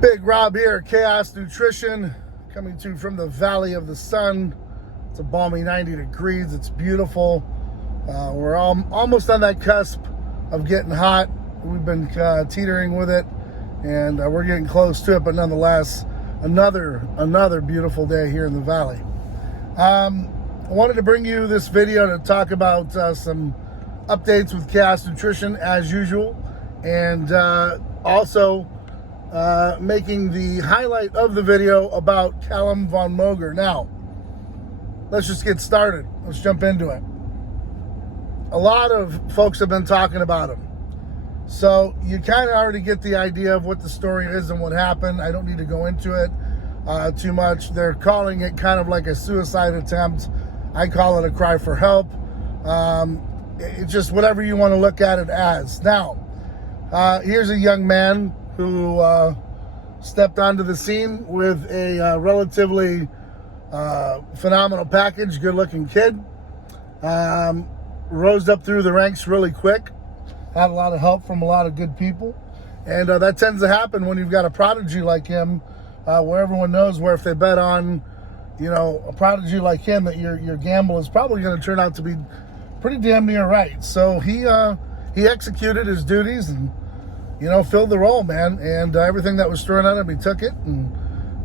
Big Rob here, Chaos Nutrition, coming to you from the Valley of the Sun. It's a balmy 90 degrees. It's beautiful. We're almost on that cusp of getting hot. We've been teetering with it, and we're getting close to it. But nonetheless, another beautiful day here in the Valley. I wanted to bring you this video to talk about some updates with Chaos Nutrition as usual, and also making the highlight of the video about Calum Von Moger. Now, let's just get started. Let's jump into it. A lot of folks have been talking about him, so you kind of already get the idea of what the story is and what happened. I don't need to go into it too much. They're calling it kind of like a suicide attempt. I call it a cry for help. It's just whatever you want to look at it as. Now, here's a young man who stepped onto the scene with a relatively phenomenal package, good-looking kid. Rose up through the ranks really quick, had a lot of help from a lot of good people, and that tends to happen when you've got a prodigy like him, where everyone knows where if they bet on, a prodigy like him, that your gamble is probably going to turn out to be pretty damn near right. So he executed his duties and filled the role, man, and everything that was thrown at him, he took it and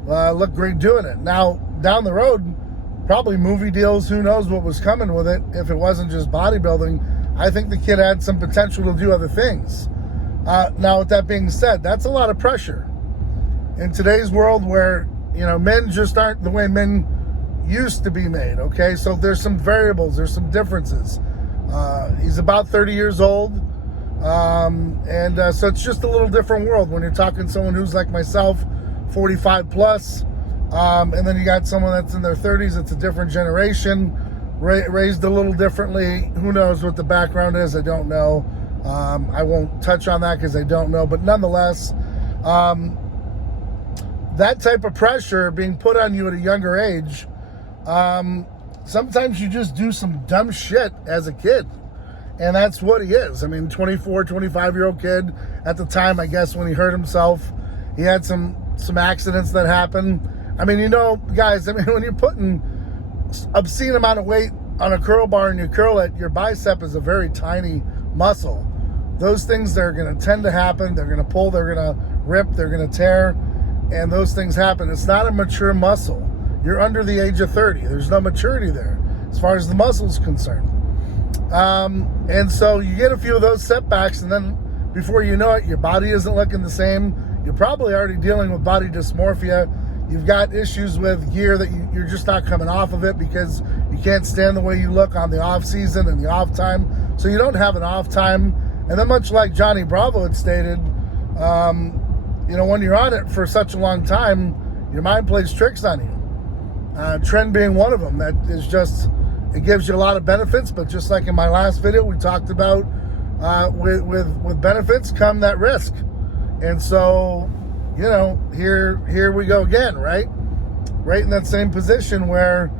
looked great doing it. Now, down the road, probably movie deals, who knows what was coming with it if it wasn't just bodybuilding. I think the kid had some potential to do other things. Now, with that being said, that's a lot of pressure. In today's world where, men just aren't the way men used to be made, okay? So there's some variables, there's some differences. He's about 30 years old. So it's just a little different world when you're talking someone who's like myself, 45 plus, and then you got someone that's in their 30s. It's a different generation, raised a little differently. Who knows what the background is? I don't know. I won't touch on that because I don't know, but nonetheless, that type of pressure being put on you at a younger age, sometimes you just do some dumb shit as a kid. And that's what he is. I mean, 24, 25-year-old kid at the time, I guess, when he hurt himself. He had some accidents that happened. I mean, guys, when you're putting obscene amount of weight on a curl bar and you curl it, your bicep is a very tiny muscle. Those things, they're going to tend to happen. They're going to pull, they're going to rip, they're going to tear, and those things happen. It's not a mature muscle. You're under the age of 30. There's no maturity there as far as the muscle is concerned. And so you get a few of those setbacks, and then before you know it, your body isn't looking the same. You're probably already dealing with body dysmorphia. You've got issues with gear that you're just not coming off of it because you can't stand the way you look on the off season and the off time. So you don't have an off time. And then much like Johnny Bravo had stated, when you're on it for such a long time, your mind plays tricks on you. Trend being one of them. That is just... It gives you a lot of benefits, but just like in my last video, we talked about with benefits come that risk. And so, here we go again, right? Right in that same position where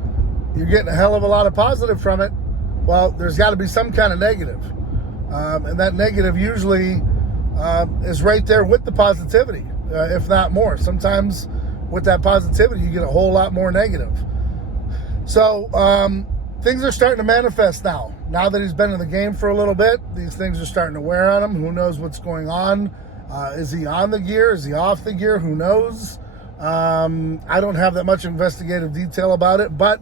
you're getting a hell of a lot of positive from it. Well, there's got to be some kind of negative. And that negative usually is right there with the positivity, if not more. Sometimes with that positivity, you get a whole lot more negative. So, things are starting to manifest now. Now that he's been in the game for a little bit, these things are starting to wear on him. Who knows what's going on? Is he on the gear? Is he off the gear? Who knows? I don't have that much investigative detail about it, but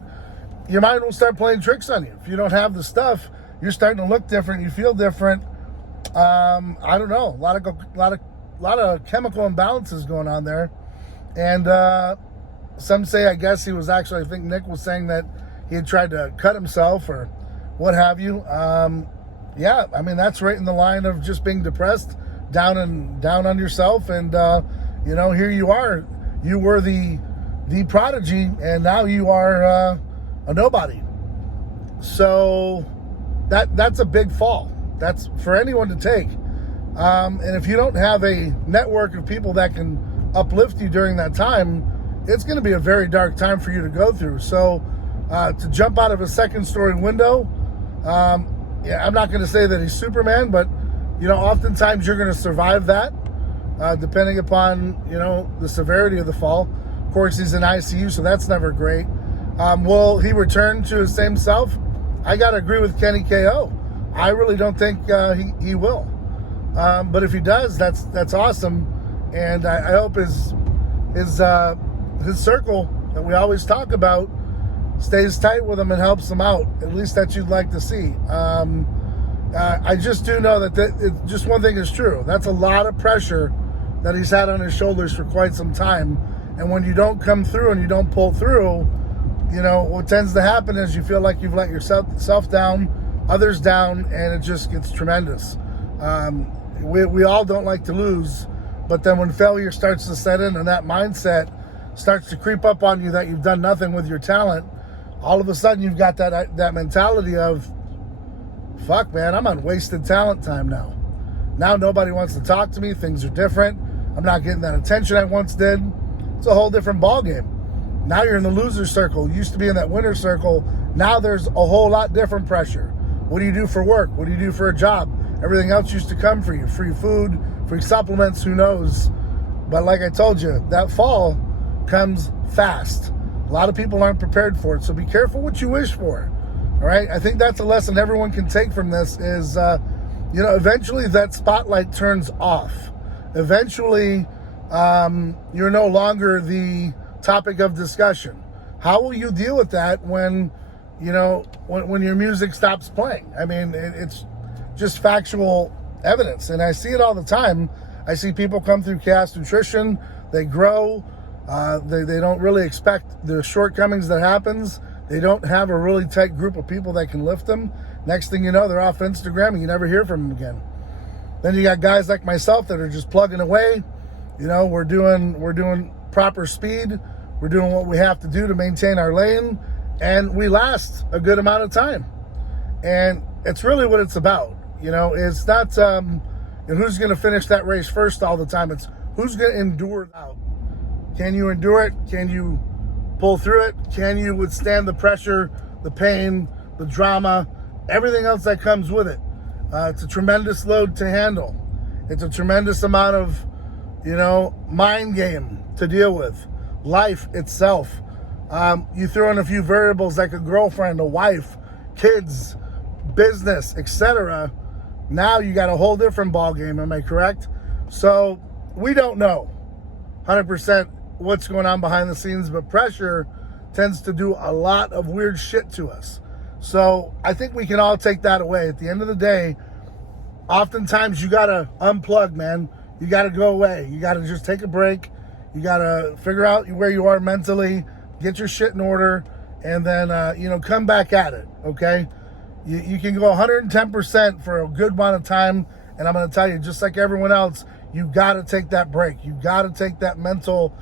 your mind will start playing tricks on you. If you don't have the stuff, you're starting to look different. You feel different. I don't know. A lot of chemical imbalances going on there. And some say, I guess he was actually, I think Nick was saying that he had tried to cut himself or what have you. Yeah, I mean, that's right in the line of just being depressed, down on yourself. And, here you are. You were the prodigy, and now you are a nobody. So that's a big fall. That's for anyone to take. And if you don't have a network of people that can uplift you during that time, it's going to be a very dark time for you to go through. So to jump out of a second-story window, I'm not going to say that he's Superman, but oftentimes you're going to survive that. depending upon, the severity of the fall. Of course, he's in ICU, so that's never great. Will he return to his same self? I got to agree with Kenny KO. I really don't think he will. But if he does, that's awesome. And I hope his circle that we always talk about stays tight with him and helps him out. At least that you'd like to see. I just do know that just one thing is true. That's a lot of pressure that he's had on his shoulders for quite some time. And when you don't come through and you don't pull through, what tends to happen is you feel like you've let yourself down, others down, and it just gets tremendous. We all don't like to lose, but then when failure starts to set in and that mindset starts to creep up on you that you've done nothing with your talent, all of a sudden you've got that mentality of, fuck, man, I'm on wasted talent time now. Now nobody wants to talk to me. Things are different. I'm not getting that attention I once did. It's a whole different ballgame. Now you're in the loser circle. You used to be in that winner circle. Now there's a whole lot different pressure. What do you do for work? What do you do for a job? Everything else used to come for you. Free food, free supplements, who knows? But like I told you, that fall comes fast. A lot of people aren't prepared for it. So be careful what you wish for. All right? I think that's a lesson everyone can take from this is, eventually that spotlight turns off. Eventually, you're no longer the topic of discussion. How will you deal with that when your music stops playing? I mean, it's just factual evidence, and I see it all the time. I see people come through Chaos Nutrition, they grow, they don't really expect the shortcomings that happens. They don't have a really tight group of people that can lift them. Next thing you know, they're off Instagram and you never hear from them again. Then you got guys like myself that are just plugging away. We're doing proper speed. We're doing what we have to do to maintain our lane, and we last a good amount of time. And it's really what it's about. It's not who's going to finish that race first all the time. It's who's going to endure it out. Can you endure it? Can you pull through it? Can you withstand the pressure, the pain, the drama, everything else that comes with it? It's a tremendous load to handle. It's a tremendous amount of, mind game to deal with. Life itself. You throw in a few variables like a girlfriend, a wife, kids, business, etc. Now you got a whole different ball game. Am I correct? So we don't know 100% what's going on behind the scenes, but pressure tends to do a lot of weird shit to us. So I think we can all take that away. At the end of the day, oftentimes you got to unplug, man. You got to go away. You got to just take a break. You got to figure out where you are mentally, get your shit in order, and then, come back at it, okay? You can go 110% for a good amount of time, and I'm going to tell you, just like everyone else, you got to take that break. You got to take that mental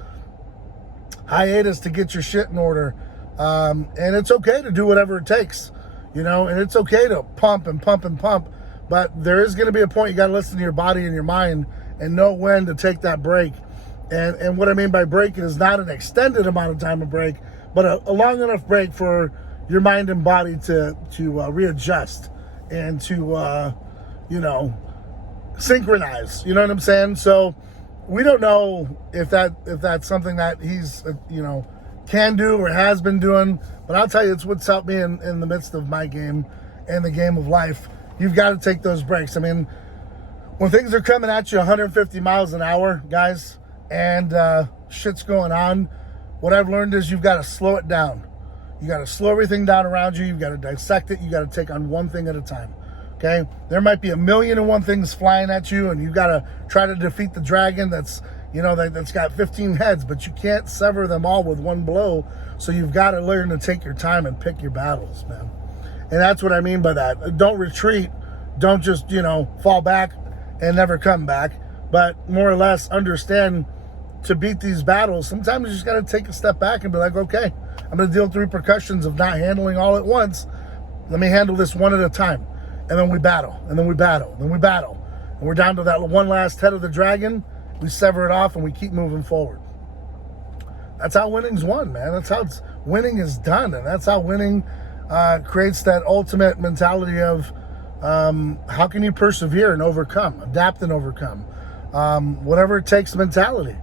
hiatus to get your shit in order. And it's okay to do whatever it takes, and it's okay to pump and pump and pump, but there is going to be a point you got to listen to your body and your mind and know when to take that break. And what I mean by break is not an extended amount of time of break, but a long enough break for your mind and body to readjust and to, synchronize. You know what I'm saying? So we don't know if that's something that he's, can do or has been doing, but I'll tell you, it's what's helped me in the midst of my game and the game of life. You've got to take those breaks. I mean, when things are coming at you 150 miles an hour, guys, and shit's going on, what I've learned is you've got to slow it down. You got to slow everything down around you. You've got to dissect it. You got to take on one thing at a time, okay? There might be 1,000,001 things flying at you, and you got to try to defeat the dragon that's got 15 heads, but you can't sever them all with one blow. So you've got to learn to take your time and pick your battles, man. And that's what I mean by that. Don't retreat. Don't just, fall back and never come back. But more or less understand, to beat these battles, sometimes you just got to take a step back and be like, okay, I'm going to deal with the repercussions of not handling all at once. Let me handle this one at a time. And then we battle, and then we battle, and then we battle. And we're down to that one last head of the dragon. We sever it off and we keep moving forward. That's how winning's won, man. That's how winning is done. And that's how winning creates that ultimate mentality of how can you persevere and overcome, adapt and overcome. whatever it takes mentality.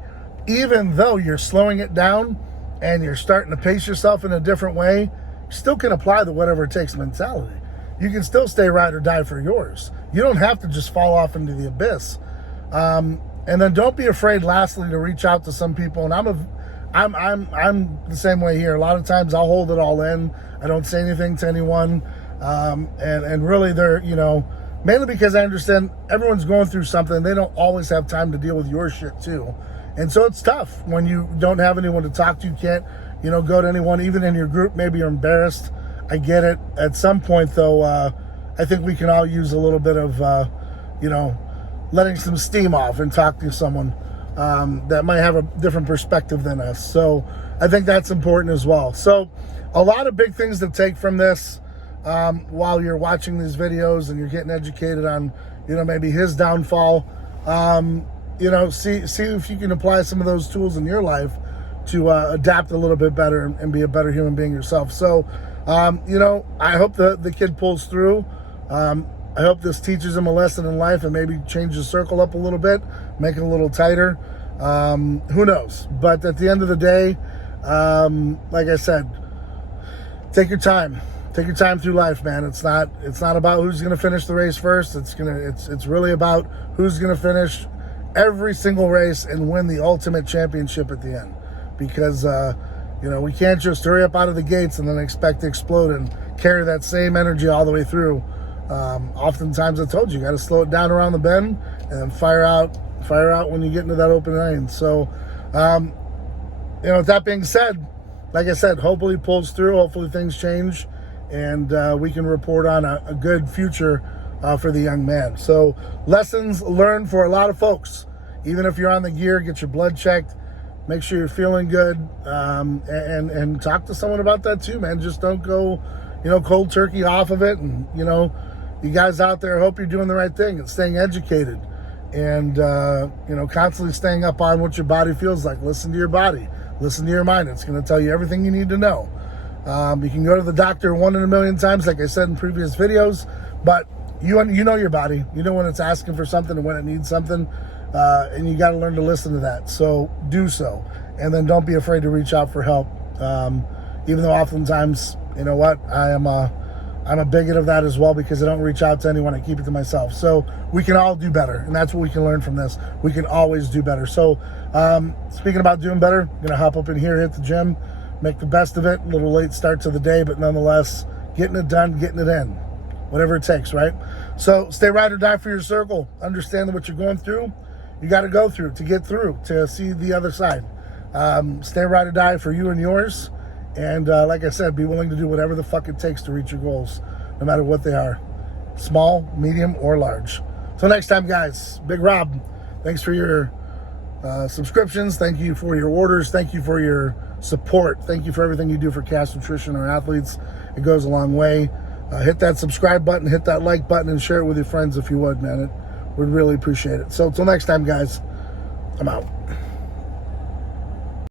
Even though you're slowing it down and you're starting to pace yourself in a different way, you still can apply the whatever it takes mentality. You can still stay ride or die for yours. You don't have to just fall off into the abyss. And then don't be afraid, lastly, to reach out to some people. And I'm the same way here. A lot of times I'll hold it all in. I don't say anything to anyone. And really they're, mainly because I understand everyone's going through something. They don't always have time to deal with your shit too. And so it's tough when you don't have anyone to talk to. You can't, go to anyone, even in your group. Maybe you're embarrassed. I get it. At some point, though, I think we can all use a little bit of, letting some steam off and talk to someone that might have a different perspective than us. So I think that's important as well. So a lot of big things to take from this while you're watching these videos and you're getting educated on, maybe his downfall. See if you can apply some of those tools in your life to adapt a little bit better and be a better human being yourself. So, I hope the kid pulls through. I hope this teaches him a lesson in life and maybe change his circle up a little bit, make it a little tighter. Who knows? But at the end of the day, like I said, take your time. Take your time through life, man. It's not about who's going to finish the race first. It's really about who's going to finish every single race and win the ultimate championship at the end. Because, we can't just hurry up out of the gates and then expect to explode and carry that same energy all the way through. Oftentimes, I told you got to slow it down around the bend and then fire out when you get into that open lane. So, with that being said, like I said, hopefully it pulls through. Hopefully things change and we can report on a good future for the young man. So lessons learned for a lot of folks. Even if you're on the gear, get your blood checked. Make sure you're feeling good, and talk to someone about that too, man. Just don't go, cold turkey off of it. And, you guys out there, I hope you're doing the right thing and staying educated and, constantly staying up on what your body feels like. Listen to your body. Listen to your mind. It's going to tell you everything you need to know. You can go to the doctor 1 in a million times, like I said in previous videos, but you know your body. You know when it's asking for something and when it needs something. And you got to learn to listen to that. So do so. And then don't be afraid to reach out for help. Even though oftentimes, I'm a bigot of that as well, because I don't reach out to anyone. I keep it to myself. So we can all do better. And that's what we can learn from this. We can always do better. So speaking about doing better, I'm going to hop up in here, hit the gym, make the best of it. A little late start to the day, but nonetheless, getting it done, getting it in. Whatever it takes, right? So stay ride or die for your circle. Understand that what you're going through, you got to go through to get through, to see the other side. Stay ride or die for you and yours. And like I said, be willing to do whatever the fuck it takes to reach your goals, no matter what they are. Small, medium, or large. Till next time, guys. Big Rob, thanks for your subscriptions. Thank you for your orders. Thank you for your support. Thank you for everything you do for Cast Nutrition, our athletes. It goes a long way. Hit that subscribe button, hit that like button, and share it with your friends if you would, man. We'd really appreciate it. So till next time, guys, I'm out.